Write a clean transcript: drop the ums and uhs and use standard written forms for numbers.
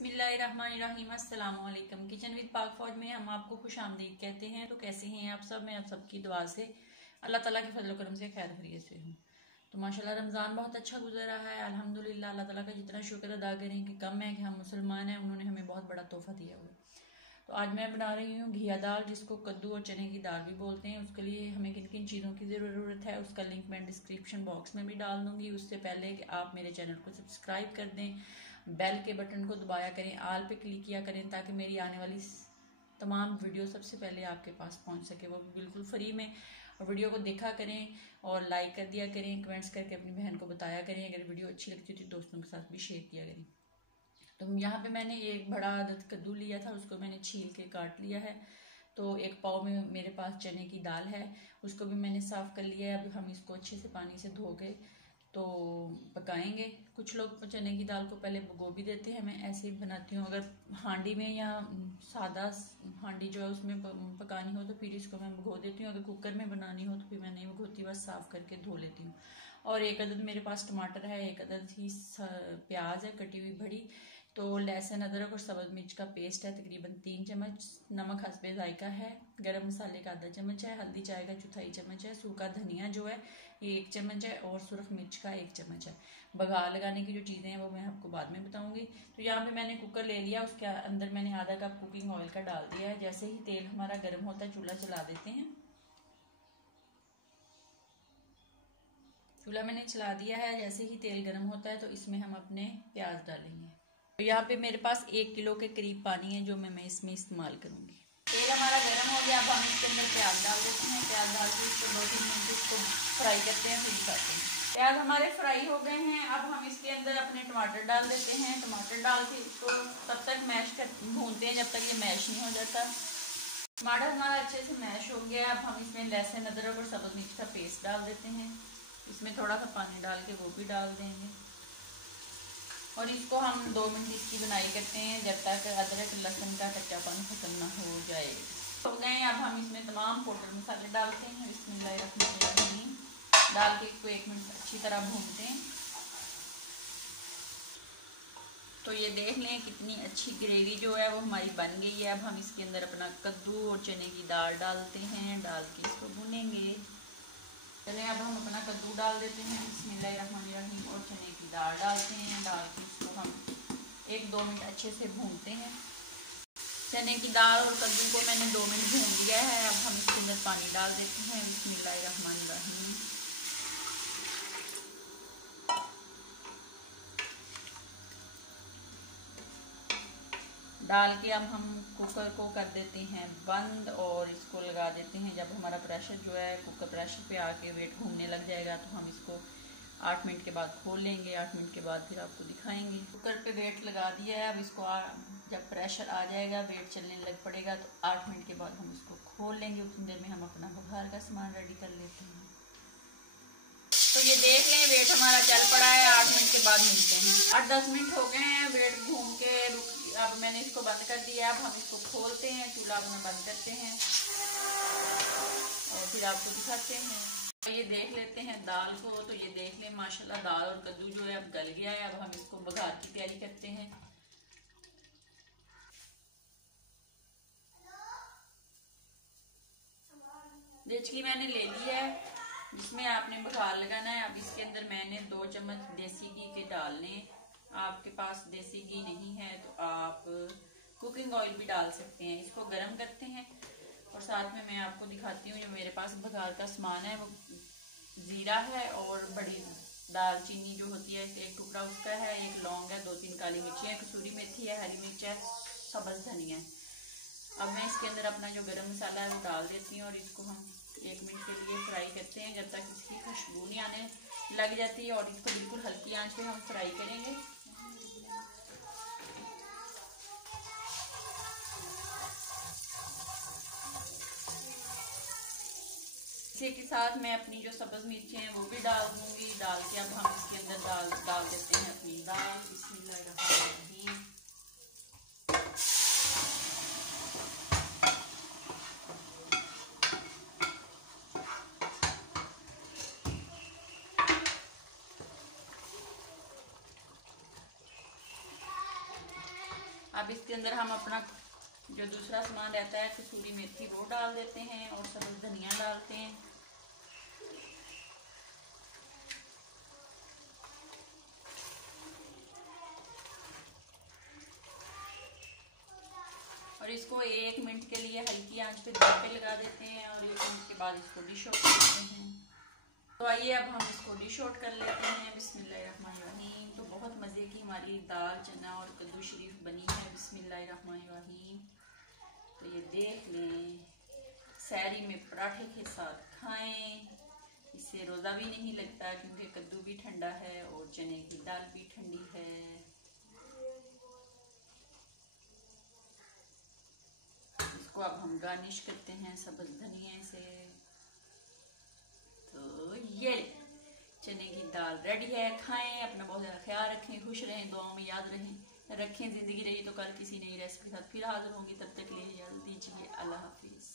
बिस्मिल्लाहिर्रहमानिर्रहीम। अस्सलाम वालेकुम। किचन विद पाक फौज में हम आपको खुश आमदीद कहते हैं। तो कैसे हैं आप सब? मैं आप सबकी दुआ से अल्लाह ताला के फजल करम से खैर खैरियत से हूँ। तो माशाल्लाह रमज़ान बहुत अच्छा गुजर रहा है अल्हम्दुलिल्लाह। अल्लाह ताला का जितना शुक्र अदा करें कि कम है कि हम मुसलमान हैं, उन्होंने हमें बहुत बड़ा तोहफा दिया हुआ है। तो आज मैं बना रही हूँ घिया दाल, जिसको कद्दू और चने की दाल भी बोलते हैं। उसके लिए हमें किन किन चीज़ों की ज़रूरत है उसका लिंक मैं डिस्क्रिप्शन बॉक्स में भी डाल दूँगी। उससे पहले कि आप मेरे चैनल को सब्सक्राइब कर दें, बेल के बटन को दबाया करें, आल पे क्लिक किया करें, ताकि मेरी आने वाली तमाम वीडियो सबसे पहले आपके पास पहुंच सके। वो बिल्कुल फ्री में। और वीडियो को देखा करें और लाइक कर दिया करें, कमेंट्स करके अपनी बहन को बताया करें। अगर वीडियो अच्छी लगती है तो दोस्तों के साथ भी शेयर किया करें। तो यहाँ पे मैंने एक बड़ा अदद कद्दू लिया था, उसको मैंने छील के काट लिया है। तो एक पाव में मेरे पास चने की दाल है, उसको भी मैंने साफ़ कर लिया है। अब हम इसको अच्छे से पानी से धो के तो पकाएंगे। कुछ लोग चने की दाल को पहले भिगो भी देते हैं, मैं ऐसे ही बनाती हूँ। अगर हांडी में या सादा हांडी जो है उसमें पकानी हो तो फिर इसको मैं भिगो देती हूँ। अगर कुकर में बनानी हो तो फिर मैं नहीं भिगोती, बस साफ़ करके धो लेती हूँ। और एक अदद मेरे पास टमाटर है, एक अदद ही प्याज है कटी हुई बड़ी। तो लहसुन अदरक और सब्ज़ मिर्च का पेस्ट है तकरीबन 3 चम्मच। नमक हस्बे जायका है। गरम मसाले का आधा चम्मच है। हल्दी चाय का चौथाई चम्मच है। सूखा धनिया जो है ये 1 चम्मच है। और सुरख मिर्च का 1 चम्मच है। बघार लगाने की जो चीज़ें हैं वो मैं आपको बाद में बताऊंगी। तो यहाँ पे मैंने कुकर ले लिया, उसके अंदर मैंने आधा कप कुकिंग ऑयल का डाल दिया है। जैसे ही तेल हमारा गर्म होता है चूल्हा चला देते हैं। चूल्हा मैंने चला दिया है। जैसे ही तेल गर्म होता है तो इसमें हम अपने प्याज डालेंगे। तो यहाँ पे मेरे पास 1 किलो के करीब पानी है जो मैं इसमें इस्तेमाल करूँगी। तेल हमारा गर्म हो गया, अब हम इसके अंदर प्याज डाल देते हैं। प्याज डाल के इसको 2-3 मिनट इसको फ्राई करते हैं, फिर दिखाते हैं। प्याज हमारे फ्राई हो गए हैं। अब हम इसके अंदर अपने टमाटर डाल देते हैं। टमाटर डाल के इसको तब तक भूनते हैं जब तक ये मैश नहीं हो जाता। टमाटर हमारा अच्छे से मैश हो गया। अब हम इसमें लहसुन अदरक और सब्ज़ मिर्च का पेस्ट डाल देते हैं। इसमें थोड़ा सा पानी डाल के वो भी डाल देंगे और इसको हम 2 मिनट इसकी बनाई करते हैं जब तक अदरक लहसुन का कच्चापन खत्म ना हो जाए। हो गए। अब हम इसमें तमाम पाउडर मसाले डालते हैं। बिस्मिल्लाहिर्रहमानिर्रहीम डाल के इसको 1 मिनट अच्छी तरह भूनते हैं। तो ये देख लें कितनी अच्छी ग्रेवी जो है वो हमारी बन गई है। अब हम इसके अंदर अपना कद्दू और चने की दाल डालते हैं, डाल के इसको भूनेंगे। चलिए अब हम अपना कद्दू डाल देते हैं। बिस्मिल्लाहिर्रहमानिर्रहीम और चने की दाल डालते हैं। डाल के इसको हम 1-2 मिनट अच्छे से भूनते हैं। चने की दाल और कद्दू को मैंने 2 मिनट भून लिया है। अब हम इसके अंदर पानी डाल देते हैं। बिस्मिल्लाहिर्रहमानिर्रहीम डाल के अब हम कुकर को कर देते हैं बंद और इसको लगा देते हैं। जब हमारा प्रेशर जो है कुकर प्रेशर पे आके वेट घूमने लग जाएगा तो हम इसको 8 मिनट के बाद खोल लेंगे। 8 मिनट के बाद फिर आपको दिखाएंगे। कुकर पे वेट लगा दिया है। अब इसको जब प्रेशर आ जाएगा, वेट चलने लग पड़ेगा तो 8 मिनट के बाद हम इसको खोल लेंगे। उतनी देर में हम अपना बघार का सामान रेडी कर लेते हैं। तो ये देख लें वेट हमारा चल पड़ा है। 8 मिनट के बाद मिलते हैं। 8-10 मिनट हो गए हैं, वेट घूम के अब मैंने इसको बंद कर दिया। अब हम इसको खोलते हैं, चूल्हा अपना बंद करते हैं और फिर आपको दिखाते हैं। तो ये देख लेते हैं दाल को। तो ये देख लें माशाल्लाह दाल और कद्दू जो है अब गल गया है। अब हम इसको बघार की तैयारी करते हैं। देचकी मैंने ले ली है जिसमें आपने बघार लगाना है। अब इसके अंदर मैंने 2 चम्मच देसी घी के डालने। आपके पास देसी घी नहीं है तो आप कुकिंग ऑयल भी डाल सकते हैं। इसको गर्म करते हैं और साथ में मैं आपको दिखाती हूँ जो मेरे पास बघार का सामान है। वो जीरा है और बड़ी दालचीनी जो होती है 1 टुकड़ा उसका है, 1 लौंग है, 2-3 काली मिर्ची है, कसूरी मेथी है, हरी मिर्च है, सब्ज़ धनिया है। अब मैं इसके अंदर अपना जो गरम मसाला है वो डाल देती हूँ और इसको हम 1 मिनट के लिए फ्राई करते हैं जब तक इसकी खुशबू नहीं आने लग जाती है। और इसको बिल्कुल हल्की आंच पे हम फ्राई करेंगे। इसी के साथ मैं अपनी जो सब्ज़ मिर्ची हैं वो भी डाल दूंगी। डाल के अब हम इसके अंदर डाल देते हैं अपनी दाल। बिस्मिल्लाहिर्रहमानिर्रहीम अब इसके अंदर हम अपना जो दूसरा सामान रहता है कसूरी मेथी वो डाल देते हैं और सब्ज़ धनिया डालते हैं। और इसको 1 मिनट के लिए हल्की आंच पे दम पे लगा देते हैं और 1 मिनट के बाद इसको डिश आउट करते हैं। तो आइए अब हम इसको डिश आउट कर लेते हैं। बिस्मिल्लाहिर्रहमानिर्रहीम। तो बहुत मज़े की हमारी दाल चना और कद्दू शरीफ बनी है। बिस्मिल्लाहिर्रहमानिर्रहीम। तो ये देख लें, सहरी में पराठे के साथ खाएं, इससे रोज़ा भी नहीं लगता क्योंकि कद्दू भी ठंडा है और चने की दाल भी ठंडी है। इसको अब हम गार्निश करते हैं सब्ज़ धनिया से। तो ये चने की दाल रेडी है। खाएं, अपना बहुत ज़्यादा ख्याल रखें, खुश रहें, दुआओं में याद रखें। ज़िंदगी रही तो कल किसी नई रेसिपी के साथ फिर हाजिर होंगी। तब तक के लिए इजाज़त दीजिए। अल्लाह हाफिज़।